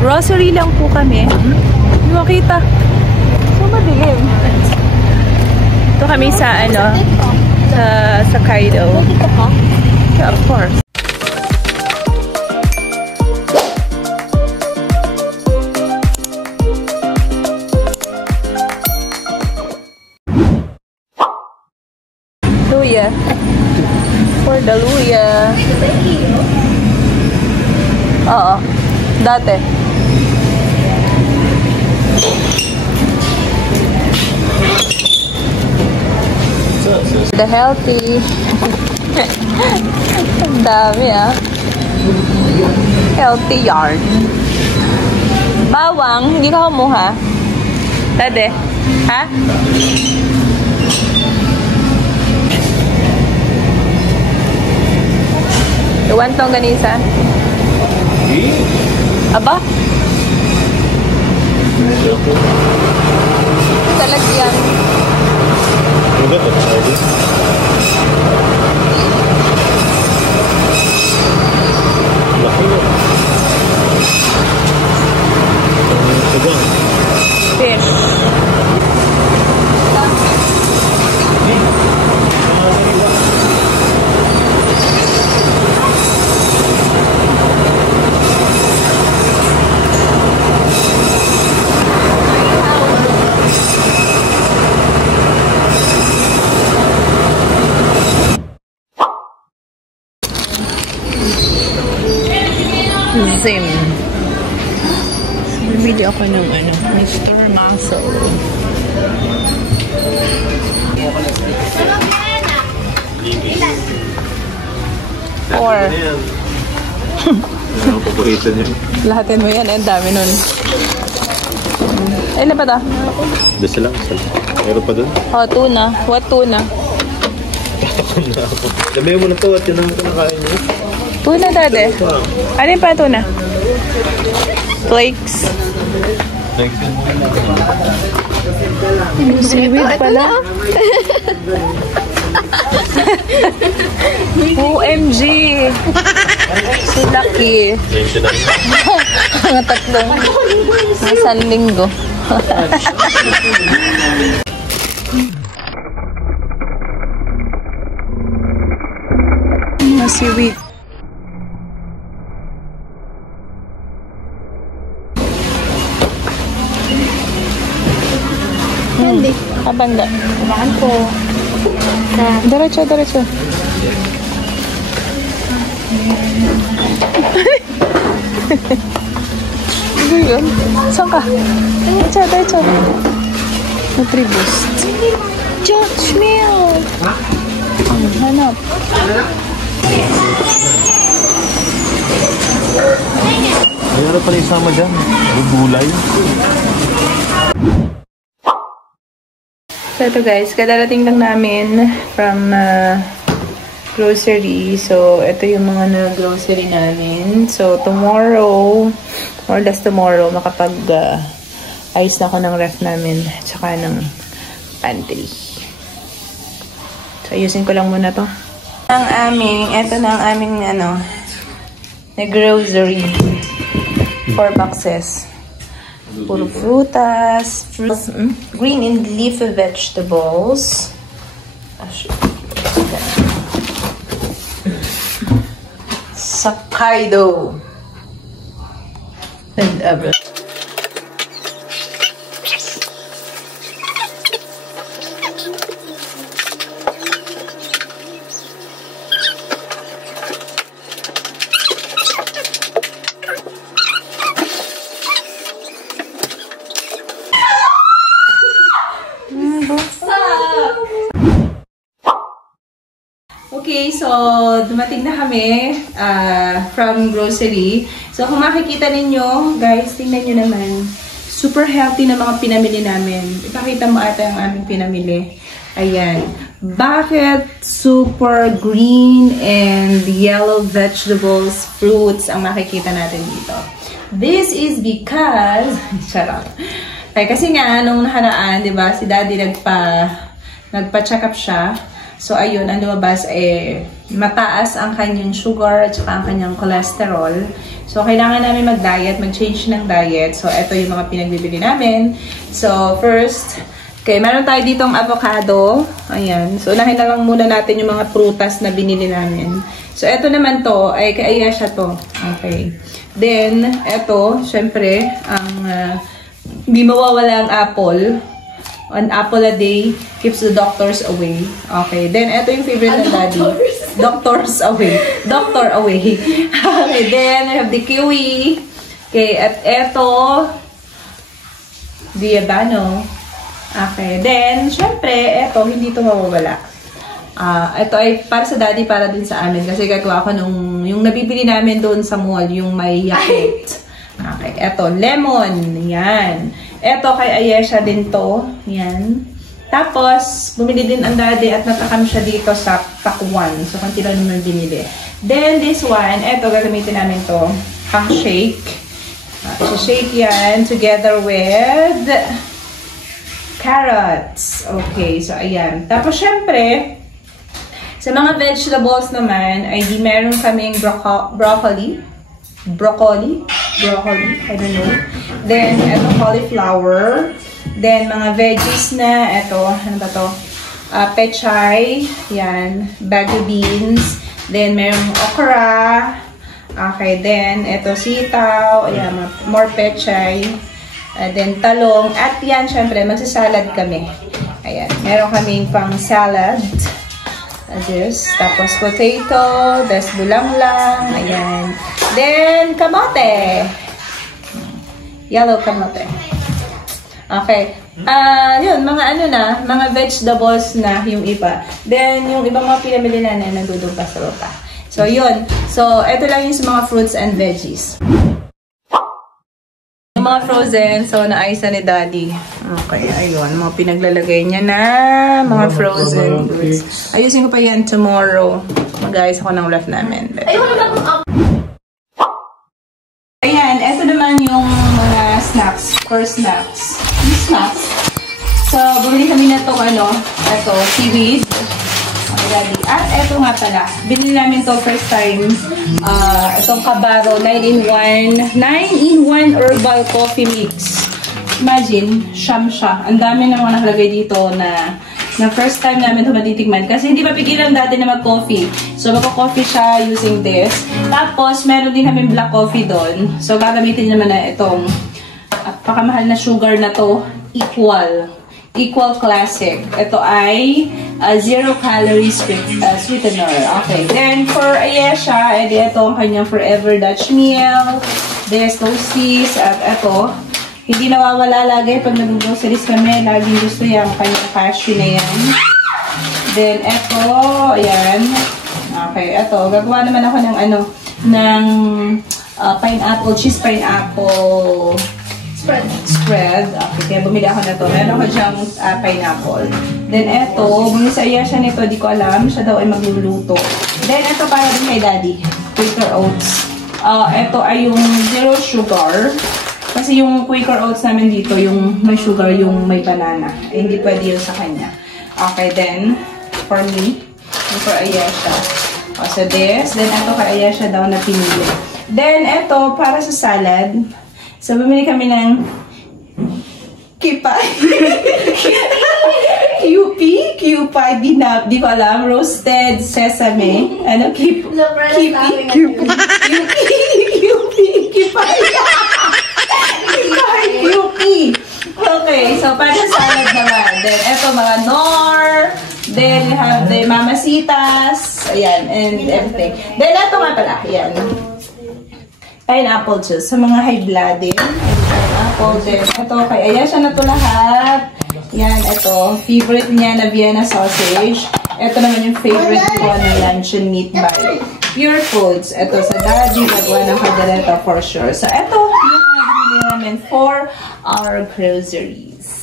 Grocery lang po kami. Hindi makita. So, madilim. Ito kami sa, ano, sa Kaido. Yeah, of course. Luya. For the luya. Oo. Dati. The healthy. Ang dami ah. Healthy yarn. Bawang, hindi ka kumuha? Dati. Ha? Iwan tong ganisa. Aba? Talagyan. Fish. Zim. Bibili ako ng ano, Mr. Muscle. Or paborito niya. lahatin mo yan, ang dami nun. Ay, pa ta? Basta lang. Meron pa dun? Oh, tuna. What tuna? Tatakon na ako. Dami mo na to at yun ang kinakain niyo. Tuna, dade. Ano yung pa tuna? Flakes. Seaweed pala. OMG. So lucky. Ang tatlong isang linggo. Seaweed. Hindi. Kabanda. Kumaan po. Diretso, diretso. Ano yun? Saan ka? Diretso, diretso. Nutriboost. Judge meal. Hanap. Mayroon pala isama dyan. Gulay. So ito guys, kadarating lang namin from grocery. So ito yung mga na-grocery namin. So tomorrow, more or less tomorrow, makapag ayos na ako ng ref namin tsaka ng pantry. So ayusin ko lang muna to. Ito na ang aming ano, na grocery. 4 boxes. Puro frutas, green and leafy vegetables. Sakaido. And everything. Okay, so dumating na kami from grocery. So kung makikita ninyo, guys, tingnan nyo naman. Super healthy na mga pinamili namin. Ipakita mo ata yung aming pinamili. Ayan. Bakit super green and yellow vegetables, fruits ang makikita natin dito? This is because, charot. Kasi nga, nung nakaraan, di ba, si Daddy nagpa-check up siya. So, ayun, ang lumabas, mataas ang kanyang sugar at saka ang kanyang cholesterol. So, kailangan namin mag-diet, mag-change ng diet. So, ito yung mga pinagbibili namin. So, first, okay, meron tayo ditong avocado. Ayan. So, unahin na lang muna natin yung mga prutas na binili namin. So, ito naman to, ay kaya siya to. Okay. Then, ito, syempre, ang hindi mawawala ang apple. An apple a day keeps the doctors away. Okay. Then, ito yung favorite ng daddy. Doctors away. Doctor away. Okay. Then, I have the kiwi. Okay. At ito, Diabano. Okay. Then, syempre, ito, hindi ito mawawala. Ito ay para sa daddy, para din sa amin. Kasi gagawa ko nung, yung nabibili namin doon sa mall, yung may Yakult. Okay, ito, lemon. Yan. Ito kay Ayesha din to. Yan. Tapos, bumili din ang daddy at natakam siya dito sa pakwan. So, kanti lang naman binili. Then, this one, ito, gagamitin namin to. Pang shake. So, shake yan together with carrots. Okay, so, ayan. Tapos, syempre, sa mga vegetables naman, ay di meron kaming broccoli, I don't know. Then, ito, cauliflower. Then, mga veggies na, ito, ano ba to? Pechay, yan, bagu beans. Then, merong okra. Okay, then, ito, sitaw, ayan, more pechay. Then, talong. At yan, syempre, magsasalad kami. Ayan, meron kaming pang salad. This. Tapos potato, das bulanglang, ayan. Then, kamote. Yellow kamote. Okay. Yun, mga ano na, mga vegetables na yung iba. Then, yung ibang mga pinamili na nandudong pa sa baba. So, yun. So, ito lang yung sa mga fruits and veggies. Yung mga frozen, so naayos na ni Daddy. Okay, ayun. Mga pinaglalagay niya na mga frozen goods. Ayusin ko pa yan tomorrow. Mag-ayos ako ng ref namin. Ayan, eto naman yung mga snacks. For snacks. Snacks. So, bumili kami na itong ito, seaweed. Daddy. At eto nga pala, binili namin to first time, itong Kabaro 9-in-1 herbal coffee mix. Imagine, siyam siya. Ang dami naman nakalagay dito na first time namin ito matitikman. Kasi hindi pa pigilan dati na mag-coffee. So, magko-coffee siya using this. Tapos, meron din namin black coffee doon. So, gagamitin naman na itong pakamahal na sugar na to, Equal Classic. Ito ay 0 calories sweetener. Okay. Then, for Ayesha, ito ang kanyang Forever Dutch Meal. There's Toasties. At ito, hindi nawawala lagi pag nag-groceries kami. Laging gusto yung kanyang cashew na yan. Then, ito, ayan. Okay, ito. Gagawa naman ako ng pineapple, cheese pineapple spread. Okay, kaya bumili ako na to. Meron ko dyang pineapple. Then, eto, bumili sa iya siya nito. Di ko alam. Siya daw ay magluluto. Then, eto para din kay Daddy. Quaker Oats. Eto ay yung 0 sugar. Kasi yung Quaker Oats namin dito, yung may sugar, yung may banana. Eh, hindi pwede yun sa kanya. Okay, then, for me, for Ayesha. So, this. Then, eto kay Ayesha daw na pinili. Then, eto, para sa salad. So, bumili kami ng kipay. Kipay, di ko alam. Roasted sesame. Kipay. Okay, so para sa salad naman. Then, eto mga nor. Then, you have the mamasitas. Ayan, and everything. Then, eto nga pala. Ayan. Pineapple juice. Sa mga high blood din. Pineapple din. Ito, kay Ayesha na ito lahat. Yan, ito. Favorite niya na Vienna sausage. Ito naman yung favorite ko na luncheon meat by Pure Foods. Ito sa Daddy. Nagawa ng kagaleta for sure. So, ito yung mga binili namin for our groceries.